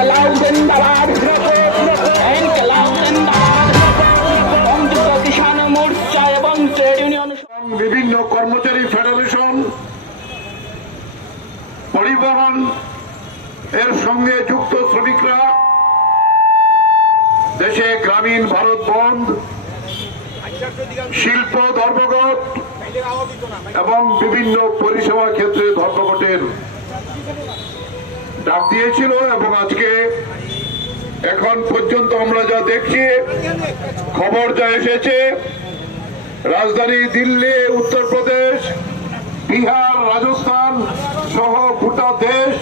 ইনকলাব জিন্দাবাদ, ইনকলাব জিন্দাবাদ। সংযুক্ত কিষাণ মোর্চা এবং ট্রেড ইউনিয়ন বিভিন্ন কর্মচারী ফেডারেশন পরিবহন এর সঙ্গে যুক্ত শ্রমিকরা দেশে গ্রামীণ ভারত বন্ধ, শিল্প ধর্মঘট এবং বিভিন্ন পরিষেবা ক্ষেত্রে ধর্মঘটের ডাক দিয়েছিল। এবং আজকে এখন পর্যন্ত আমরা যা দেখছি, খবর যা এসেছে, রাজধানী দিল্লি, উত্তরপ্রদেশ, বিহার, রাজস্থান সহ গোটা দেশ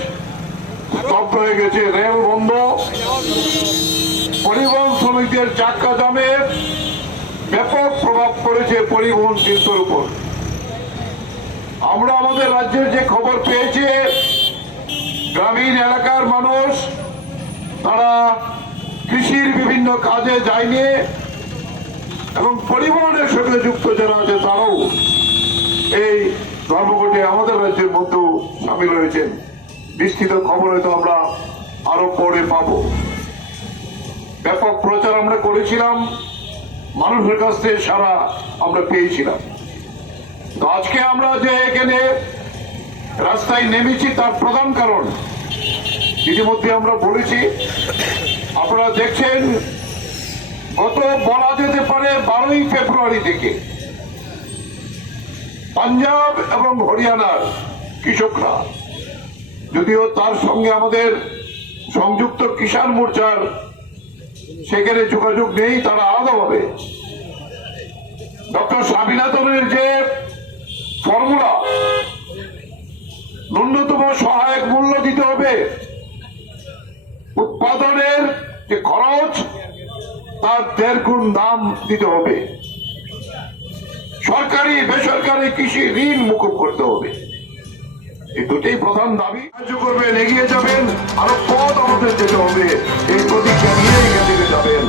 স্তব্ধ হয়ে গেছে। রেল বন্ধ, পরিবহন শ্রমিকদের চাক্কা জামের ব্যাপক প্রভাব পড়েছে পরিবহন শিল্পের উপর। আমরা আমাদের রাজ্যের যে খবর পেয়েছি, গ্রামীণ এলাকার মানুষ তারা কৃষির বিভিন্ন কাজে যায়নি এবং পরিবহনের সঙ্গে যুক্ত যারা আছে তারাও এই ধর্মঘটে আমাদের রাজ্যের মধ্যেও সামিল হয়েছেন। বিস্তৃত খবর হয়তো আমরা আরো পরে পাবো। ব্যাপক প্রচার আমরা করেছিলাম, মানুষের কাছ থেকে সারা আমরা পেয়েছিলাম। তো আজকে আমরা যে এখানে রাস্তায় নেমেছি তার প্রধান কারণ ইতিমধ্যে আমরা বলেছি। আপনারা দেখছেন, গত বলা যেতে পারে 12ই ফেব্রুয়ারি থেকে পাঞ্জাব এবং হরিয়ানার কৃষকরা, যদিও তার সঙ্গে আমাদের সংযুক্ত কিষাণ মোর্চার সেখানে যোগাযোগ নেই, তারা আলাদাভাবে ডক্টর স্বামীনাথনের যে ফর্মুলা, ন্যূনতম সহায়ক মূল্য দিতে হবে, উৎপাদনের যে খরচ তার 1.5 গুণ দাম দিতে হবে, সরকারি বেসরকারি কৃষি ঋণ মুকুব করতে হবে। এই দুটোই প্রধান দাবি। সাহায্য করবেন, এগিয়ে যাবেন, আরো পথ আমাদের যেতে হবে, এই প্রতিজ্ঞা নিয়ে এগিয়ে যাবেন।